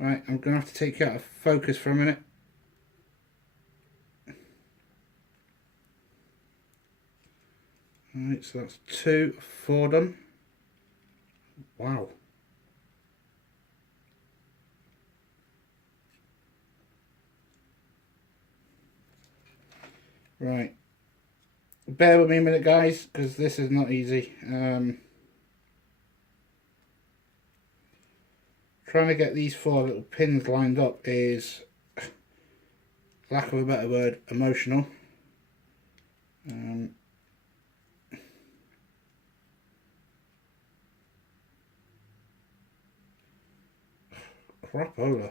Right, I'm going to have to take you out of focus for a minute. Right, so that's 2 for them. Wow. Right. Bear with me a minute, guys, because this is not easy. Trying to get these 4 little pins lined up is, lack of a better word, emotional. Crapola.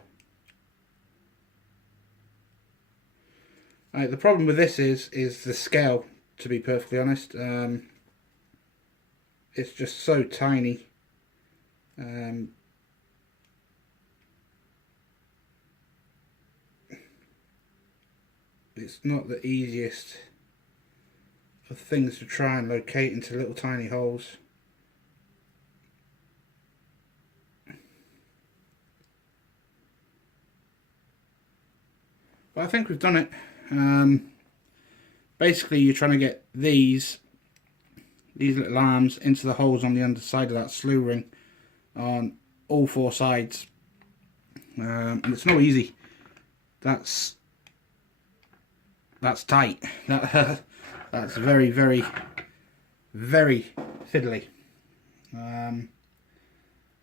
Right, the problem with this is the scale, to be perfectly honest. It's just so tiny. It's not the easiest of things to try and locate into little tiny holes. But I think we've done it. Basically, you're trying to get these little arms into the holes on the underside of that slew ring on all 4 sides, and it's not easy. That's tight. That's very, very, very fiddly.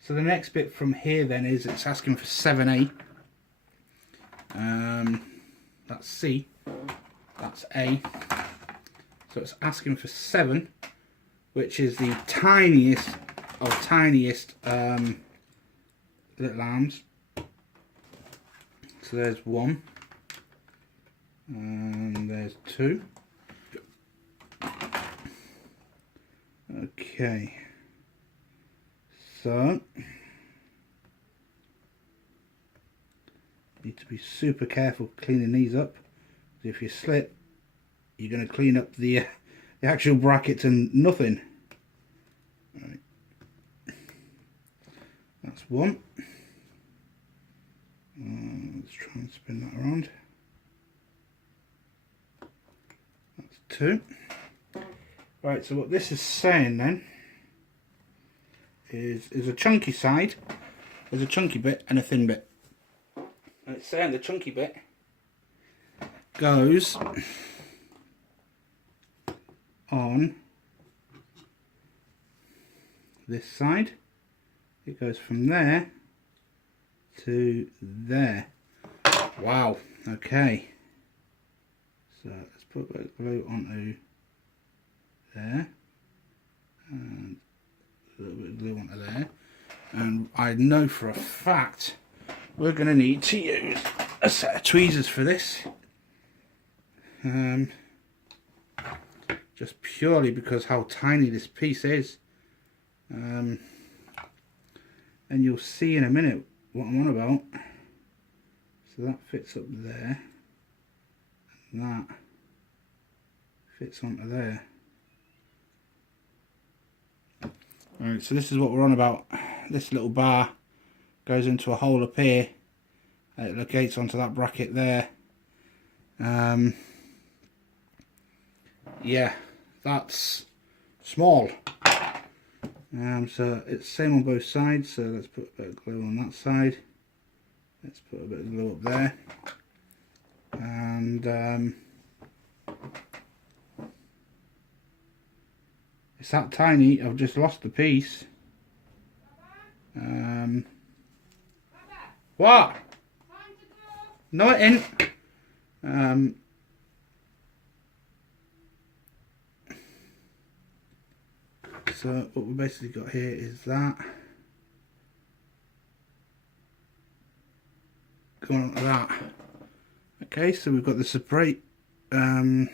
So the next bit from here then is it's asking for 7A. That's C. That's A. So it's asking for 7, which is the tiniest of tiniest little arms. So there's 1. And there's 2. Okay. So need to be super careful cleaning these up. If you slip, you're going to clean up the actual brackets and nothing. Right. That's 1. Let's try and spin that around. That's 2. Right, so what this is saying then is a chunky side, there's a chunky bit and a thin bit. And it's saying the chunky bit goes on this side. It goes from there to there. Wow, okay. So let's put the glue onto there and a little bit of glue onto there. And I know for a fact we're going to need to use a set of tweezers for this. Just purely because how tiny this piece is. And you'll see in a minute what I'm on about. So that fits up there, and that fits onto there. Alright, so this is what we're on about. This little bar goes into a hole up here, it locates onto that bracket there. Yeah, that's small. So it's the same on both sides, so let's put a bit of glue on that side. Let's put a bit of glue up there. And it's that tiny, I've just lost the piece. What? No, it ain't. So what we basically got here is that going on to that. Okay, so we've got the separate that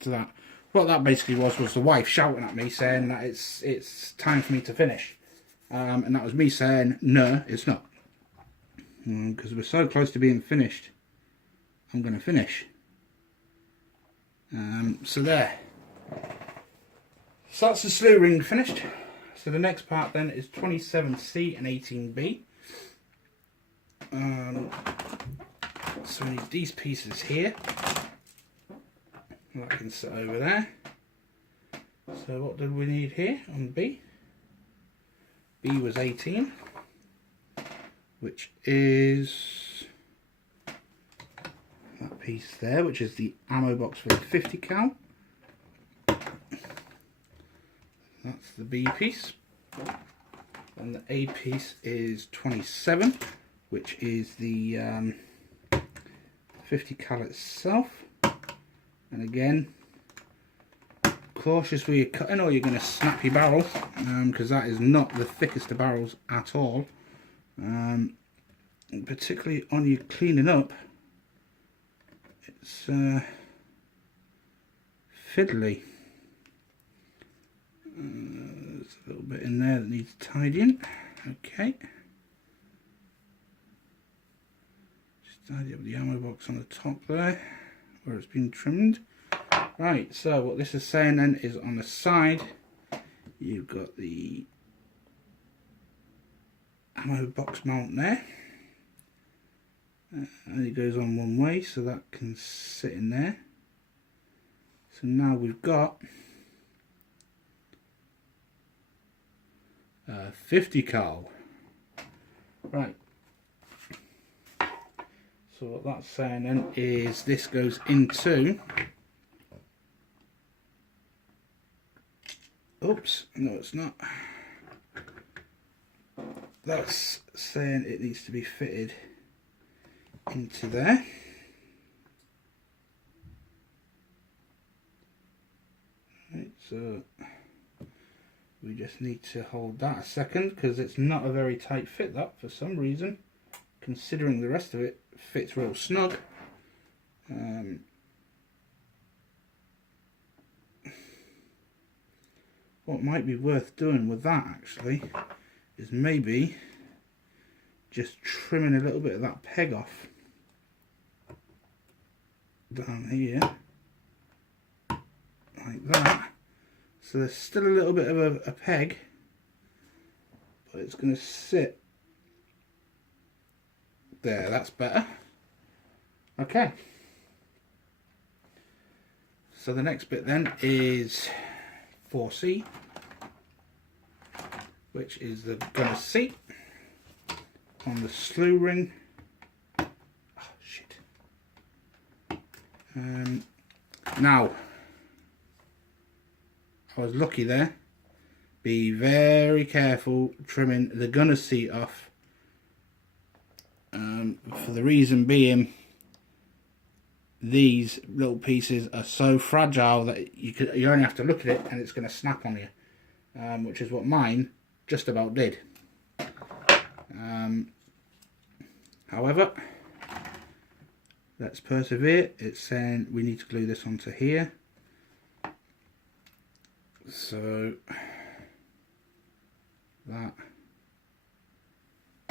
to that. What that basically was the wife shouting at me saying that it's time for me to finish, and that was me saying no, it's not, because we're so close to being finished. I'm going to finish. So there. So that's the slew ring finished. So the next part then is 27C and 18B. So we need these pieces here. That can sit over there. So what did we need here on B? B was 18, which is that piece there, which is the ammo box for the 50 cal. That's the B piece. And the A piece is 27, which is the 50 cal itself. And again, cautious where you're cutting or you're going to snap your barrel, because that is not the thickest of barrels at all. Particularly on you cleaning up, it's fiddly. There's a little bit in there that needs tidying. Okay. Just tidy up the ammo box on the top there, where it's been trimmed. Right, so what this is saying then is on the side, you've got the ammo box mount there. And it goes on one way, so that can sit in there. So now we've got 50 cal. Right. So what that's saying then is this goes into, oops, no it's not. That's saying it needs to be fitted into there. Right, so we just need to hold that a second, because it's not a very tight fit, that, for some reason, considering the rest of it fits real snug. What might be worth doing with that actually is maybe just trimming a little bit of that peg off down here like that, so there's still a little bit of a peg, but it's going to sit there. That's better. Okay, so the next bit then is 4C, which is the gunner seat on the slew ring. Oh shit. Now, I was lucky there. Be very careful trimming the gunner seat off, for the reason being these little pieces are so fragile that you only have to look at it and it's going to snap on you, which is what mine just about did. However, let's persevere. It's saying we need to glue this onto here, so that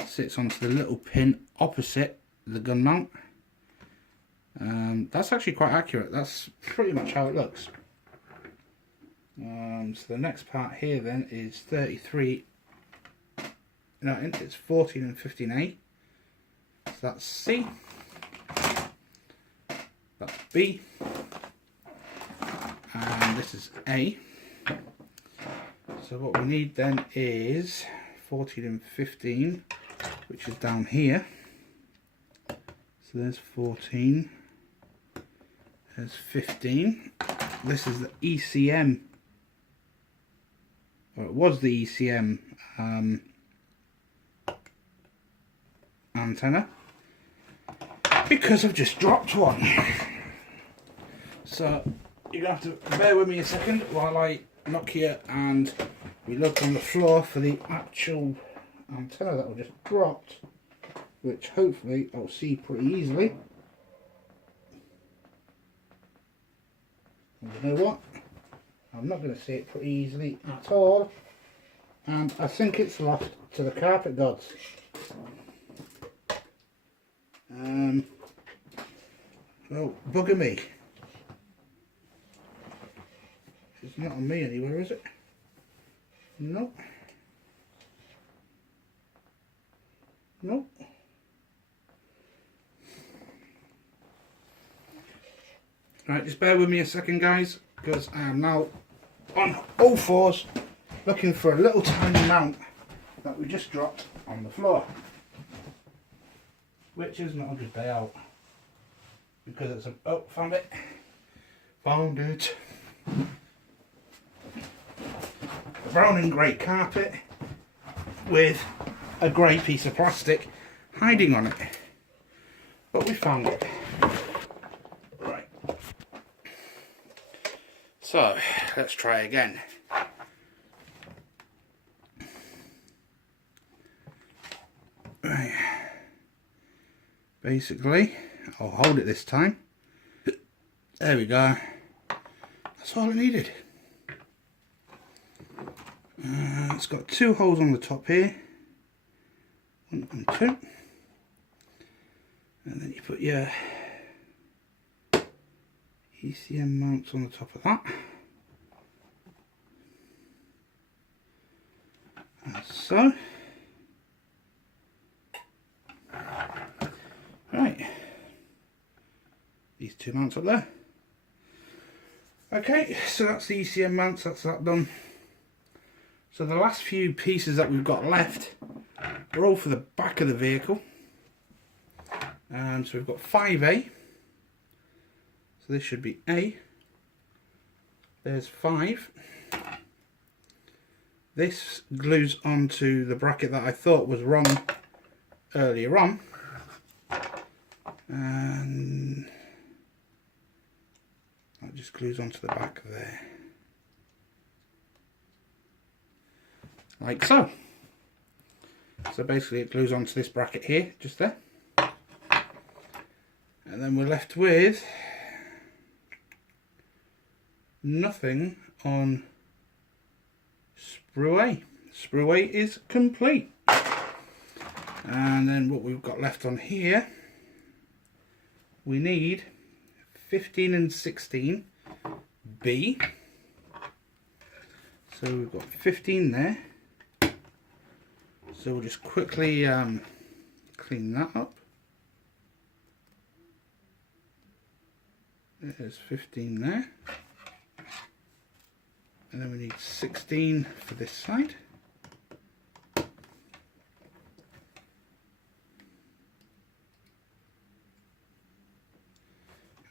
sits onto the little pin opposite the gun mount. That's actually quite accurate. That's pretty much how it looks. So the next part here then is 33. No, it's 14 and 15A. So that's C. That's B. And this is A. So what we need then is 14 and 15, which is down here. So there's 14. There's 15. This is the ECM. Or it was the ECM antenna, because I've just dropped one. So you're going to have to bear with me a second while I knock here and we look on the floor for the actual antenna that I just dropped, which hopefully I'll see pretty easily. And you know what? I'm not going to see it pretty easily at all, and I think it's lost to the carpet gods. Well, bugger me. It's not on me anywhere, is it? No. Nope. Right, just bear with me a second, guys, because I am now on all fours looking for a little tiny mount that we just dropped on the floor, which is not a good day out because it's a, oh, found it, a brown and grey carpet with a grey piece of plastic hiding on it, but we found it. Right, so let's try again. Right, basically I'll hold it this time. There we go, that's all I needed. It's got 2 holes on the top here, 1 and 2, and then you put your ECM mounts on the top of that, as so. Right, these 2 mounts up there. Okay, so that's the ECM mounts, that's that done. So the last few pieces that we've got left are all for the back of the vehicle. So we've got 5A. So this should be A. There's 5. This glues onto the bracket that I thought was wrong earlier on. And that just glues onto the back there. Like so. So basically it glues onto this bracket here, just there. And then we're left with nothing on sprue A. Sprue A is complete. And then what we've got left on here, we need 15 and 16 B. So we've got 15 there. So we'll just quickly clean that up. There's 15 there. And then we need 16 for this side.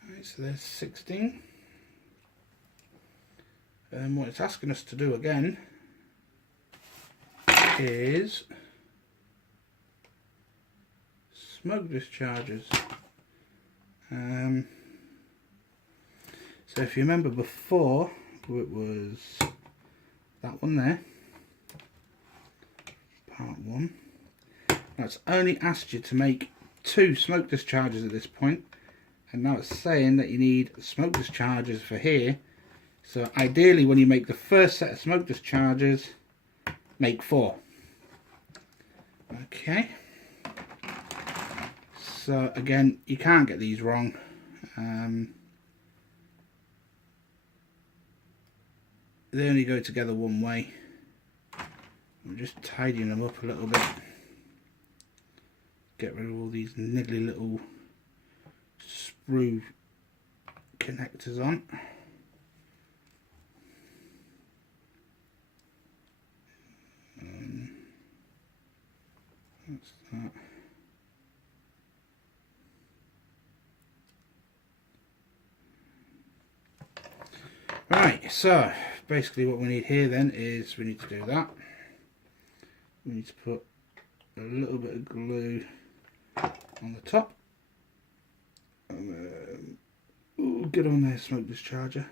Alright, so there's 16. And what it's asking us to do again is smoke dischargers. So if you remember before, it was that one there, part 1. Now it's only asked you to make 2 smoke dischargers at this point, and now it's saying that you need smoke dischargers for here. So ideally when you make the first set of smoke dischargers, make 4. Okay, so again, you can't get these wrong. They only go together one way. I'm just tidying them up a little bit. Get rid of all these niggly little sprue connectors on. That's that. Right, so basically what we need here then is we need to do that. We need to put a little bit of glue on the top. And ooh, get on there, smoke discharger.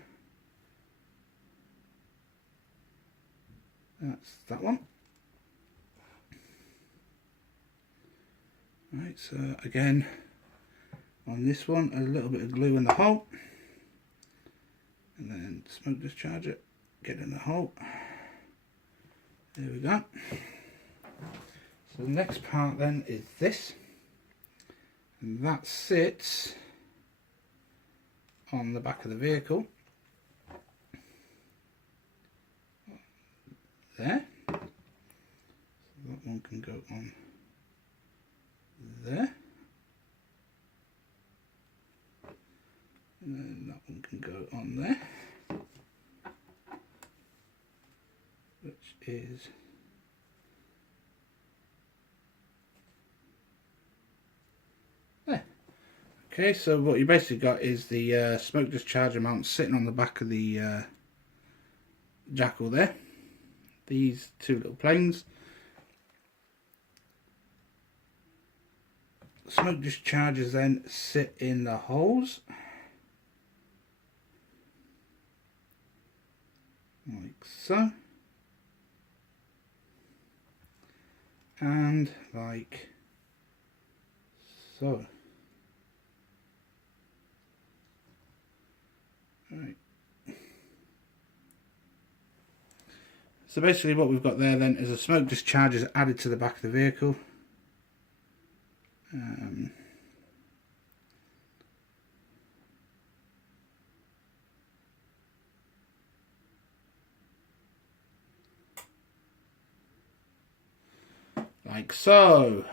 That's that one. Right, so again on this one a little bit of glue in the hole, and then smoke discharger, get in the hole. There we go. So the next part then is this, and that sits on the back of the vehicle there. So that one can go on there. And then that one can go on there, which is there. Okay, so what you basically got is the smoke discharger mount sitting on the back of the jackal there. These two little planes. Smoke dischargers then sit in the holes, like so, and like so. Right. So basically what we've got there then is a smoke discharger added to the back of the vehicle. Like so.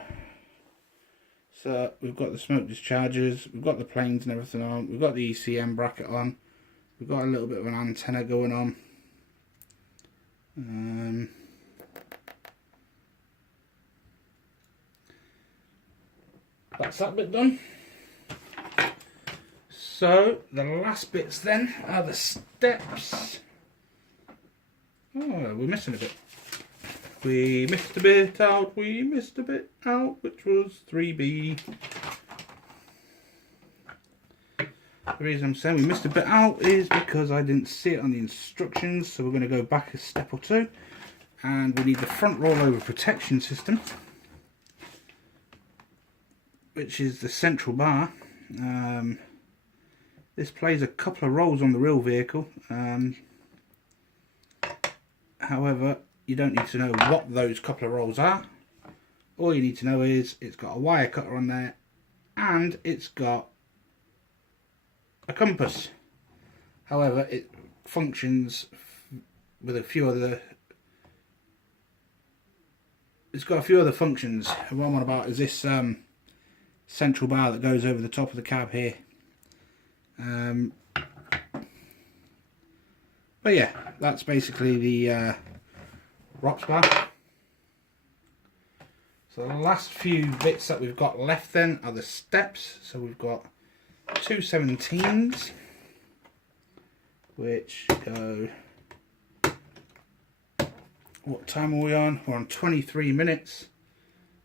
So we've got the smoke dischargers, we've got the planes and everything on, we've got the ECM bracket on, we've got a little bit of an antenna going on. That's that bit done. So the last bits then are the steps. Oh, we're missing a bit. We missed a bit out, which was 3B. The reason I'm saying we missed a bit out is because I didn't see it on the instructions, so we're going to go back a step or two. And we need the front rollover protection system, which is the central bar. This plays a couple of roles on the real vehicle. However, you don't need to know what those couple of roles are. All you need to know is it's got a wire cutter on there and it's got a compass. However, it functions with a few other... It's got a few other functions. What I'm on about is this central bar that goes over the top of the cab here. But yeah, that's basically the ROPS bar. So the last few bits that we've got left then are the steps. So we've got two 17s, which go... What time are we on? We're on 23 minutes.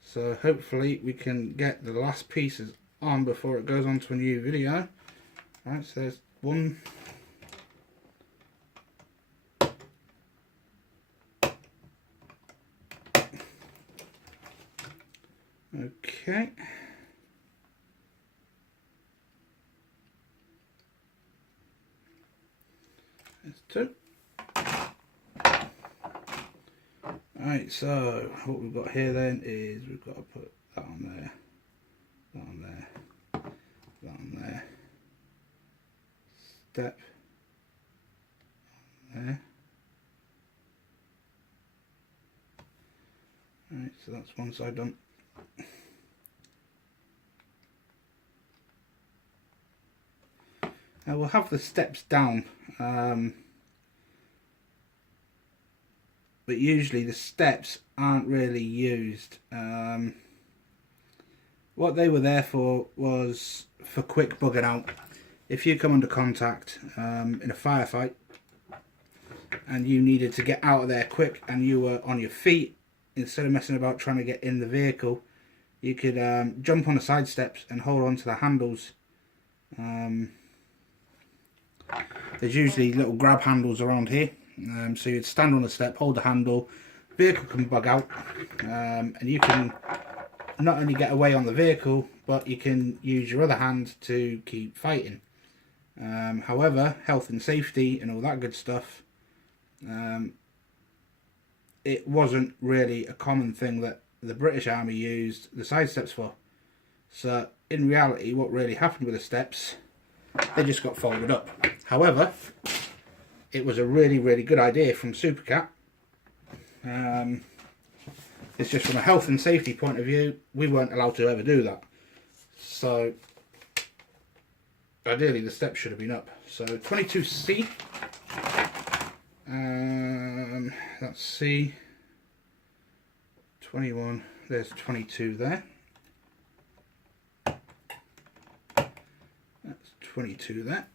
So hopefully we can get the last pieces on before it goes on to a new video. Right, so there's one. Okay. There's two. Right, so what we've got here then is we've got to put that on there, that on there, that on there, step on there. Right, so that's one side done. Now we'll have the steps down, but usually the steps aren't really used. What they were there for was for quick bugging out. If you come under contact in a firefight and you needed to get out of there quick and you were on your feet, instead of messing about trying to get in the vehicle, you could jump on the side steps and hold on to the handles. There's usually little grab handles around here, so you'd stand on the step, hold the handle, vehicle can bug out, and you can not only get away on the vehicle, but you can use your other hand to keep fighting. However, health and safety and all that good stuff, it wasn't really a common thing that the British Army used the side steps for. So in reality, what really happened with the steps, they just got folded up. However, it was a really, really good idea from Supercat. It's just from a health and safety point of view, we weren't allowed to ever do that. So ideally the steps should have been up. So 22C, that's C, 21, there's 22 there. That's 22 there.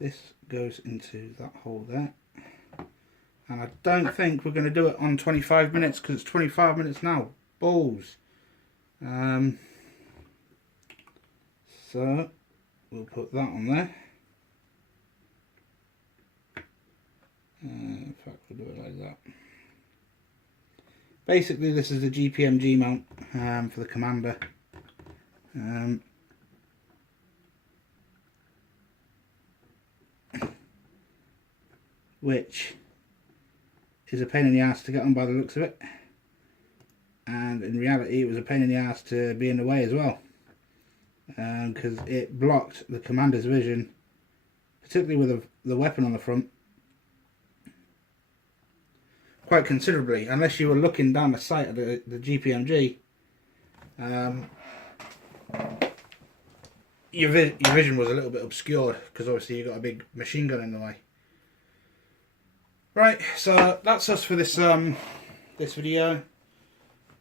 This goes into that hole there. And I don't think we're going to do it on 25 minutes because it's 25 minutes now. Balls. So we'll put that on there. In fact, we'll do it like that. Basically, this is the GPMG mount for the Commander. Which is a pain in the ass to get on by the looks of it, and in reality it was a pain in the ass to be in the way as well, because it blocked the Commander's vision, particularly with the weapon on the front, quite considerably. Unless you were looking down the sight of the GPMG, your vision was a little bit obscured because obviously you got a big machine gun in the way. Right, so that's us for this this video.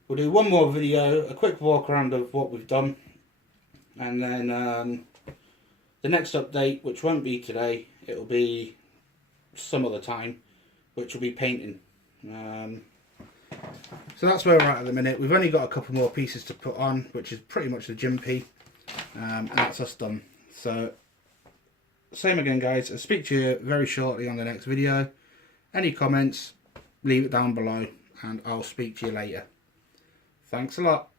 We'll do one more video, a quick walk around of what we've done, and then the next update, which won't be today, it'll be some other time, which will be painting. So that's where we're at the minute. We've only got a couple more pieces to put on, which is pretty much the Jimpy, and that's us done. So same again, guys. I'll speak to you very shortly on the next video. Any comments, leave it down below and I'll speak to you later. Thanks a lot.